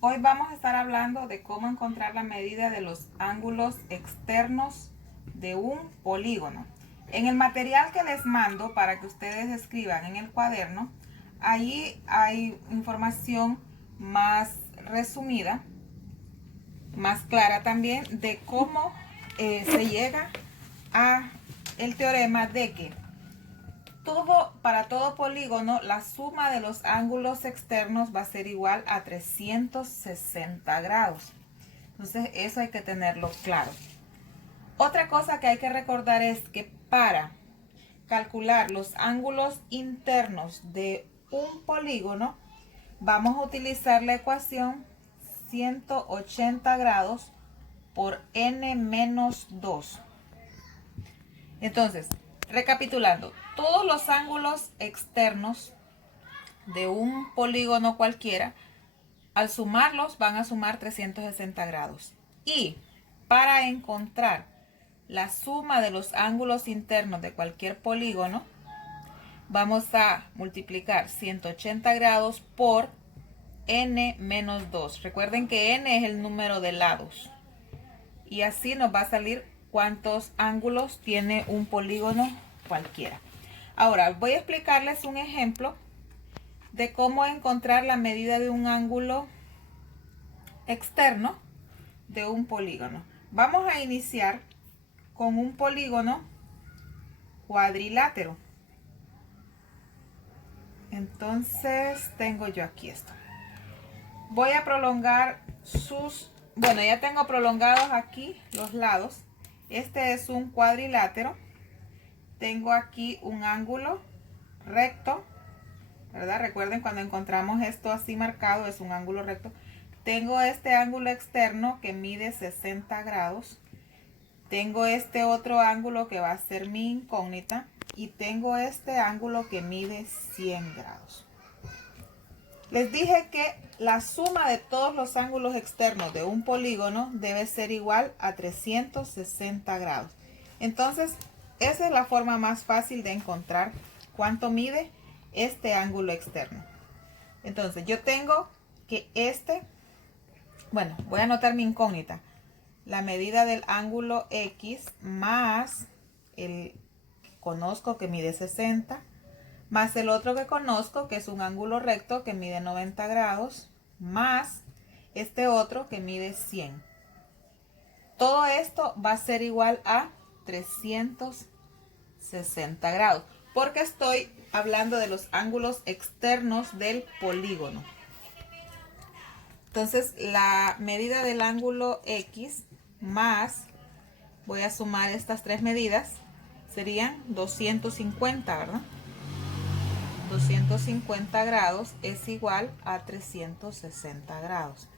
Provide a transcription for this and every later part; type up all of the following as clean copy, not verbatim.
Hoy vamos a estar hablando de cómo encontrar la medida de los ángulos externos de un polígono. En el material que les mando para que ustedes escriban en el cuaderno, allí hay información más resumida, más clara también de cómo se llega a el teorema de que para todo polígono, la suma de los ángulos externos va a ser igual a 360 grados. Entonces, eso hay que tenerlo claro. Otra cosa que hay que recordar es que para calcular los ángulos internos de un polígono, vamos a utilizar la ecuación 180 grados por n-2. Entonces, recapitulando, todos los ángulos externos de un polígono cualquiera, al sumarlos van a sumar 360 grados. Y para encontrar la suma de los ángulos internos de cualquier polígono, vamos a multiplicar 180 grados por n-2. Recuerden que n es el número de lados. Y así nos va a salir cuántos ángulos tiene un polígono cualquiera. Ahora voy a explicarles un ejemplo de cómo encontrar la medida de un ángulo externo de un polígono. Vamos a iniciar con un polígono cuadrilátero. Entonces tengo yo aquí esto. Voy a prolongar ya tengo prolongados aquí los lados. Este es un cuadrilátero. Tengo aquí un ángulo recto, ¿verdad? Recuerden, cuando encontramos esto así marcado, es un ángulo recto. Tengo este ángulo externo que mide 60 grados. Tengo este otro ángulo que va a ser mi incógnita. Y tengo este ángulo que mide 100 grados. Les dije que la suma de todos los ángulos externos de un polígono debe ser igual a 360 grados. Entonces, esa es la forma más fácil de encontrar cuánto mide este ángulo externo. Entonces, yo tengo que voy a anotar mi incógnita. La medida del ángulo X más el que conozco que mide 60, más el otro que conozco que es un ángulo recto que mide 90 grados, más este otro que mide 100. Todo esto va a ser igual a 360 grados, porque estoy hablando de los ángulos externos del polígono. Entonces, la medida del ángulo X más, voy a sumar estas tres medidas, serían 250, ¿verdad? 250 grados es igual a 360 grados.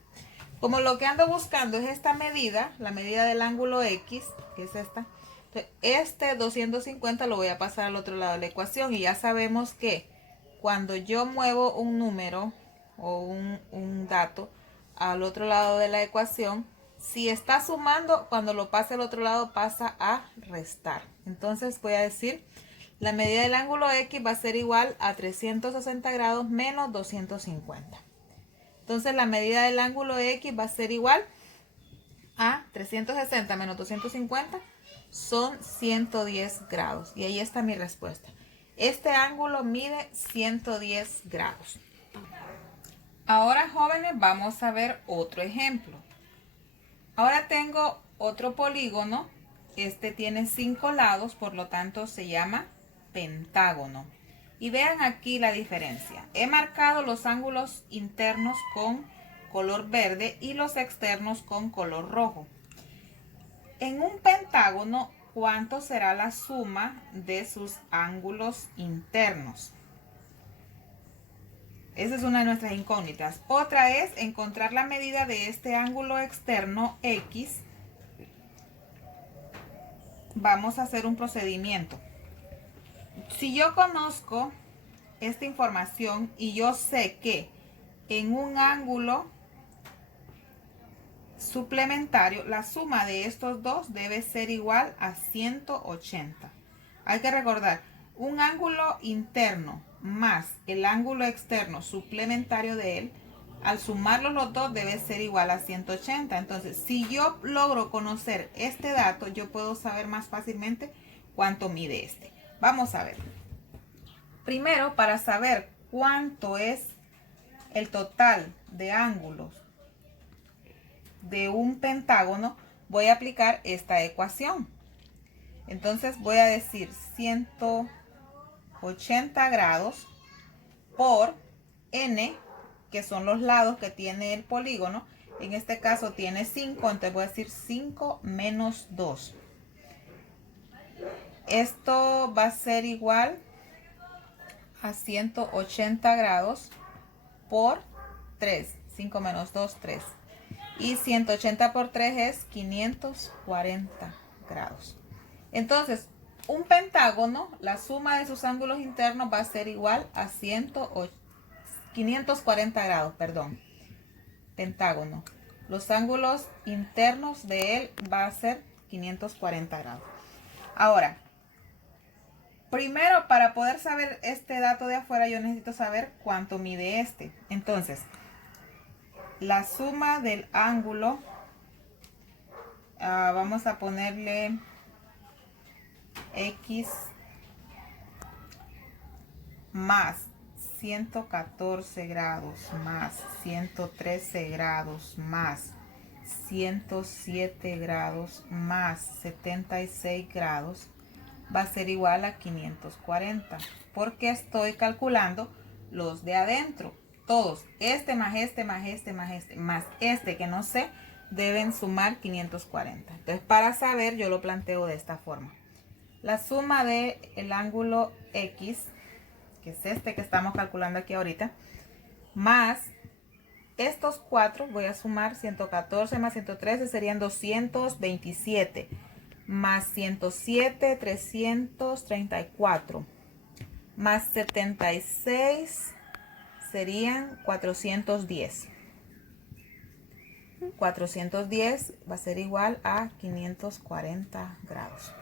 Como lo que ando buscando es esta medida, la medida del ángulo X, que es esta, entonces este 250 lo voy a pasar al otro lado de la ecuación, y ya sabemos que cuando yo muevo un número o un dato al otro lado de la ecuación, si está sumando, cuando lo pase al otro lado pasa a restar. Entonces voy a decir, la medida del ángulo X va a ser igual a 360 grados menos 250. Entonces la medida del ángulo X va a ser igual a 360 menos 250, son 110 grados. Y ahí está mi respuesta. Este ángulo mide 110 grados. Ahora, jóvenes, vamos a ver otro ejemplo. Ahora tengo otro polígono. Este tiene 5 lados, por lo tanto se llama pentágono. Y vean aquí la diferencia. He marcado los ángulos internos con color verde y los externos con color rojo. En un pentágono, ¿cuánto será la suma de sus ángulos internos? Esa es una de nuestras incógnitas. Otra es encontrar la medida de este ángulo externo X. Vamos a hacer un procedimiento. Si yo conozco esta información y yo sé que en un ángulo suplementario la suma de estos dos debe ser igual a 180. Hay que recordar, un ángulo interno más el ángulo externo suplementario de él al sumarlos los dos debe ser igual a 180. Entonces, si yo logro conocer este dato, yo puedo saber más fácilmente cuánto mide este. Vamos a ver. Primero, para saber cuánto es el total de ángulos de un pentágono, voy a aplicar esta ecuación. Entonces voy a decir 180 grados por n, que son los lados que tiene el polígono. En este caso tiene 5, entonces voy a decir 5 menos 2. Esto va a ser igual a 180 grados por 3. 5 menos 2, 3. Y 180 por 3 es 540 grados. Entonces, un pentágono, la suma de sus ángulos internos va a ser igual a 540 grados, perdón. Pentágono. Los ángulos internos de él va a ser 540 grados. Ahora, primero, para poder saber este dato de afuera, yo necesito saber cuánto mide este. Entonces, la suma del ángulo, vamos a ponerle X más 114 grados más 113 grados más 107 grados más 76 grados va a ser igual a 540, porque estoy calculando los de adentro. Todos, este más este más este más este más este que no sé, deben sumar 540. Entonces, para saber, yo lo planteo de esta forma. La suma del ángulo X, que es este que estamos calculando aquí ahorita, más estos 4, voy a sumar 114 más 113, serían 227, más 107, 334, más 76, serían 410. 410 va a ser igual a 540 grados.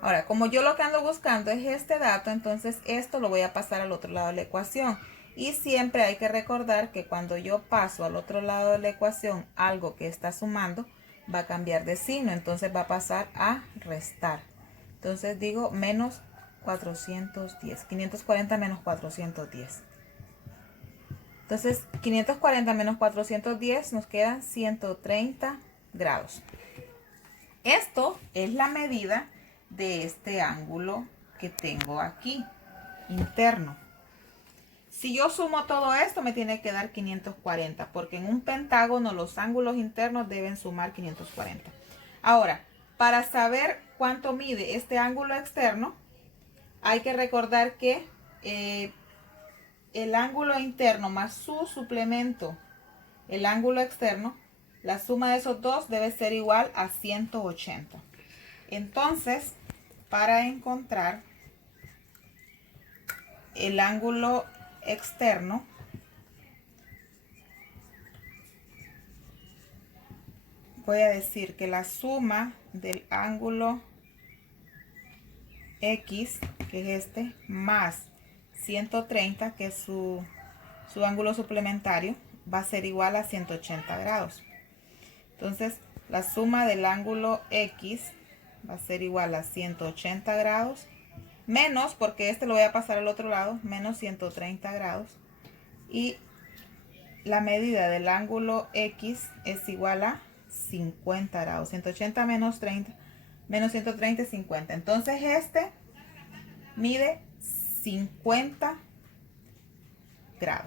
Ahora, como yo lo que ando buscando es este dato, entonces esto lo voy a pasar al otro lado de la ecuación. Y siempre hay que recordar que cuando yo paso al otro lado de la ecuación algo que está sumando, va a cambiar de signo. Entonces va a pasar a restar. Entonces digo menos 410. 540 menos 410. Entonces 540 menos 410 nos quedan 130 grados. Esto es la medida de este ángulo que tengo aquí, interno. Si yo sumo todo esto, me tiene que dar 540, porque en un pentágono los ángulos internos deben sumar 540. Ahora, para saber cuánto mide este ángulo externo, hay que recordar que el ángulo interno más su suplemento, el ángulo externo, la suma de esos dos debe ser igual a 180. Entonces, para encontrar el ángulo externo, voy a decir que la suma del ángulo X, que es este, más 130, que es su ángulo suplementario, va a ser igual a 180 grados. Entonces, la suma del ángulo X va a ser igual a 180 grados, menos, porque este lo voy a pasar al otro lado, menos 130 grados. Y la medida del ángulo X es igual a 50 grados. 180 menos 30, menos 130 es 50. Entonces este mide 50 grados.